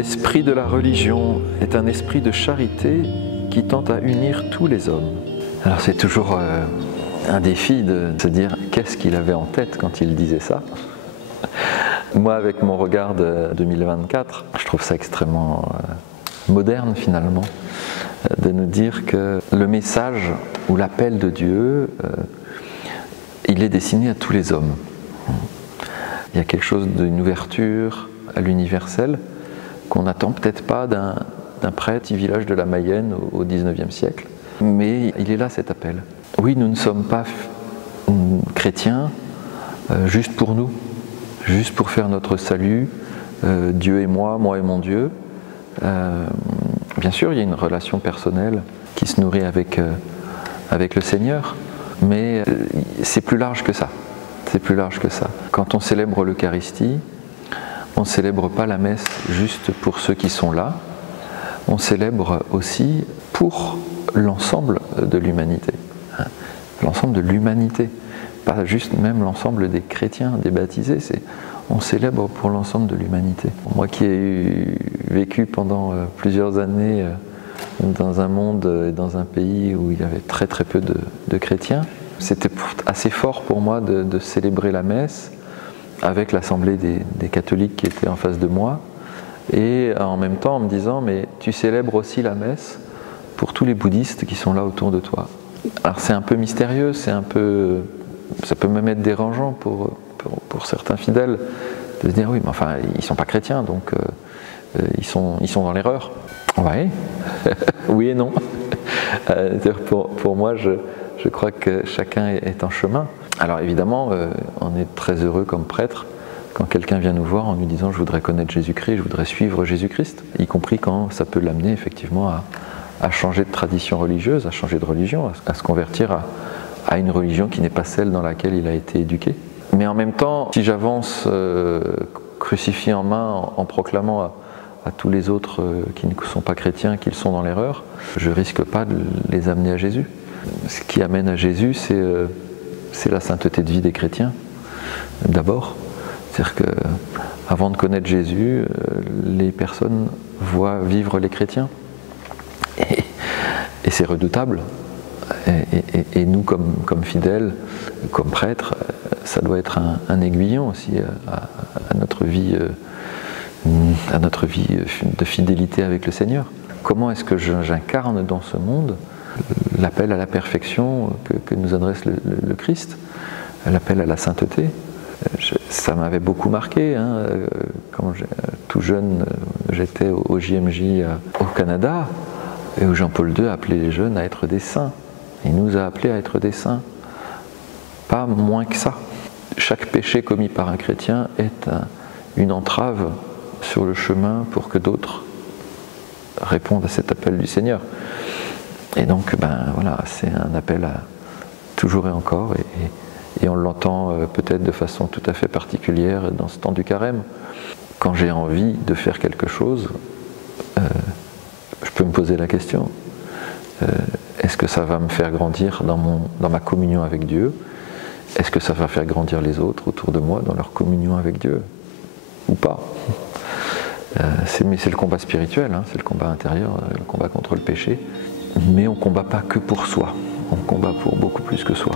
L'esprit de la religion est un esprit de charité qui tente à unir tous les hommes. Alors c'est toujours un défi de se dire qu'est-ce qu'il avait en tête quand il disait ça. Moi, avec mon regard de 2024, je trouve ça extrêmement moderne finalement, de nous dire que le message ou l'appel de Dieu, il est destiné à tous les hommes. Il y a quelque chose d'une ouverture à l'universel qu'on n'attend peut-être pas d'un prêtre du village de la Mayenne au XIXe siècle. Mais il est là cet appel. Oui, nous ne sommes pas chrétiens juste pour nous, juste pour faire notre salut, Dieu et moi et mon Dieu. Bien sûr, il y a une relation personnelle qui se nourrit avec le Seigneur, mais c'est plus large que ça. C'est plus large que ça. Quand on célèbre l'Eucharistie, on ne célèbre pas la messe juste pour ceux qui sont là, on célèbre aussi pour l'ensemble de l'humanité. L'ensemble de l'humanité, pas juste même l'ensemble des chrétiens, des baptisés, on célèbre pour l'ensemble de l'humanité. Moi qui ai vécu pendant plusieurs années dans un monde et dans un pays où il y avait très très peu de chrétiens, c'était assez fort pour moi de célébrer la messe avec l'assemblée des catholiques qui étaient en face de moi, et en même temps en me disant mais tu célèbres aussi la messe pour tous les bouddhistes qui sont là autour de toi. Alors c'est un peu mystérieux, ça peut même être dérangeant pour certains fidèles de se dire oui mais enfin ils ne sont pas chrétiens donc ils sont dans l'erreur. Ouais, oui et non. Pour moi je crois que chacun est en chemin. Alors évidemment, on est très heureux comme prêtre quand quelqu'un vient nous voir en nous disant « je voudrais connaître Jésus-Christ, je voudrais suivre Jésus-Christ », y compris quand ça peut l'amener effectivement à changer de tradition religieuse, à changer de religion, à se convertir à une religion qui n'est pas celle dans laquelle il a été éduqué. Mais en même temps, si j'avance crucifix en main en proclamant à tous les autres qui ne sont pas chrétiens qu'ils sont dans l'erreur, je ne risque pas de les amener à Jésus. Ce qui amène à Jésus, c'est la sainteté de vie des chrétiens, d'abord. C'est-à-dire qu'avant de connaître Jésus, les personnes voient vivre les chrétiens. Et c'est redoutable. Et nous, comme fidèles, comme prêtres, ça doit être un aiguillon aussi à notre vie de fidélité avec le Seigneur. Comment est-ce que j'incarne dans ce monde l'appel à la perfection que nous adresse le Christ, l'appel à la sainteté? Ça m'avait beaucoup marqué. Quand tout jeune, j'étais au JMJ au Canada, et où Jean-Paul II appelait les jeunes à être des saints. Il nous a appelés à être des saints. Pas moins que ça. Chaque péché commis par un chrétien est une entrave sur le chemin pour que d'autres répondent à cet appel du Seigneur. Et donc, voilà, c'est un appel à toujours et encore, et on l'entend peut-être de façon tout à fait particulière dans ce temps du carême. Quand j'ai envie de faire quelque chose, je peux me poser la question, est-ce que ça va me faire grandir dans ma communion avec Dieu? Est-ce que ça va faire grandir les autres autour de moi dans leur communion avec Dieu? Ou pas? Mais c'est le combat spirituel, c'est le combat intérieur, le combat contre le péché. Mais on ne combat pas que pour soi, on combat pour beaucoup plus que soi.